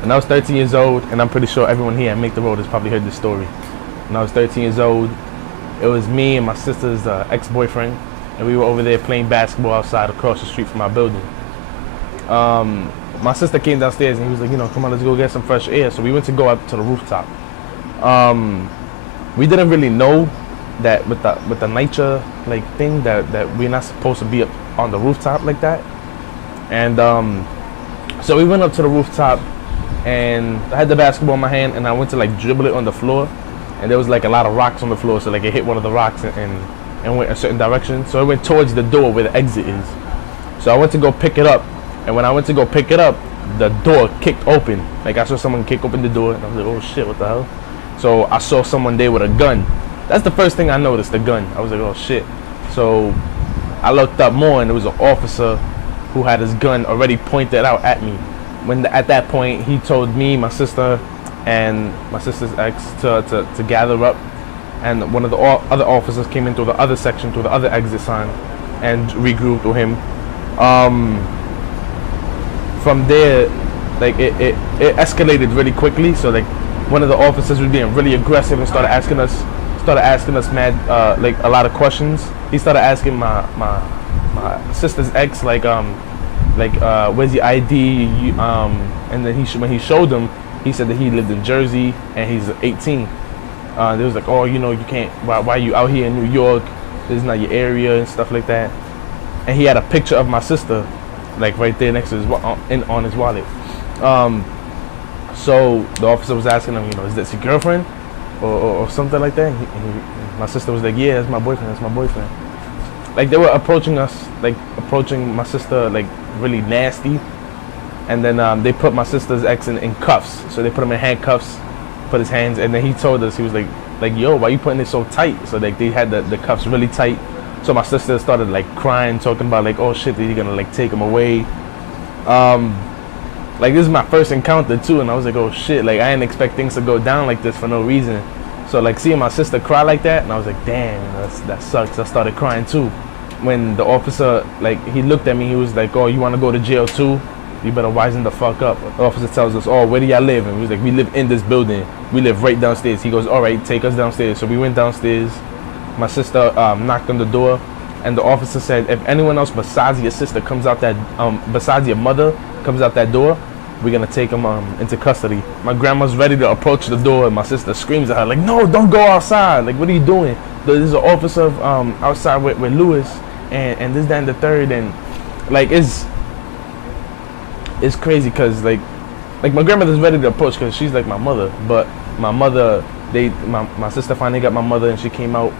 When I was 13 years old, and I'm pretty sure everyone here at Make the Road has probably heard this story. When I was 13 years old, it was me and my sister's ex-boyfriend, and we were over there playing basketball outside across the street from our building. My sister came downstairs and he was like, come on, let's go get some fresh air. So we went to go up to the rooftop. We didn't really know that with the nature thing that we're not supposed to be up on the rooftop like that. And so we went up to the rooftop, and I had the basketball in my hand, and I went to dribble it on the floor, and there was a lot of rocks on the floor, so it hit one of the rocks and went a certain direction. So it went towards the door where the exit is. So I went to go pick it up, and when I went to go pick it up, the door kicked open. I saw someone kick open the door, and I was like, oh shit, what the hell? So I saw someone there with a gun. That's the first thing I noticed, the gun. I was like, oh shit. So I looked up more, and there was an officer who had his gun already pointed out at me. At that point, he told me, my sister, and my sister's ex to gather up, and one of the other officers came in through the other section, through the other exit sign, and regrouped with him. From there, it escalated really quickly. So one of the officers was being really aggressive and started asking us mad a lot of questions. He started asking my sister's ex where's your ID? And then when he showed him, he said that he lived in Jersey and he's 18. They was oh, you can't. Why are you out here in New York? This is not your area and stuff like that. And he had a picture of my sister, right there next to on his wallet. So the officer was asking him, is that your girlfriend or something like that? And my sister was like, yeah, that's my boyfriend. That's my boyfriend. They were approaching us, approaching my sister, really nasty. And then they put my sister's ex in cuffs. So they put him in handcuffs, put his hands, and then he told us, he was like, yo, why you putting it so tight? So they had the cuffs really tight. So my sister started crying, talking about oh shit, that you're gonna take him away. This is my first encounter too, and I was like, oh shit, I didn't expect things to go down like this for no reason. So seeing my sister cry like that, and I was like, damn, that sucks. I started crying too. When the officer, he looked at me, he was like, oh, you wanna go to jail too? You better wisen the fuck up. The officer tells us, oh, where do y'all live? And we was like, we live in this building. We live right downstairs. He goes, all right, take us downstairs. So we went downstairs. My sister knocked on the door, and the officer said, if anyone else besides your sister comes out besides your mother comes out that door, we're gonna take him into custody. My grandma's ready to approach the door, and my sister screams at her, no, don't go outside. What are you doing? There's an officer outside with Lewis, and this, that, and the third, and it's crazy because my grandmother's ready to approach because she's my mother, but my mother, my sister finally got my mother, and she came out,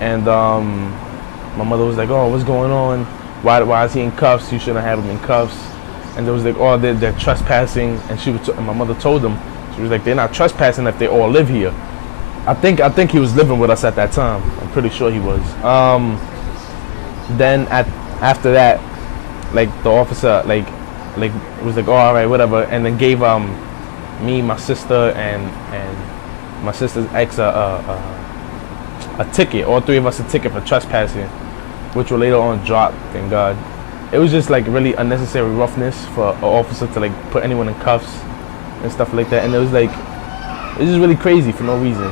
and my mother was like, oh, what's going on? Why is he in cuffs? You shouldn't have him in cuffs. And there was oh, they're trespassing, and and my mother told them, she was like, they're not trespassing if they all live here. I think he was living with us at that time. I'm pretty sure he was. Then after that, the officer was like, oh, all right, whatever, and then gave me, my sister, and my sister's ex a ticket. All three of us a ticket for trespassing, which were later on dropped. Thank God. It was just really unnecessary roughness for an officer to put anyone in cuffs and stuff like that, and it was just really crazy for no reason.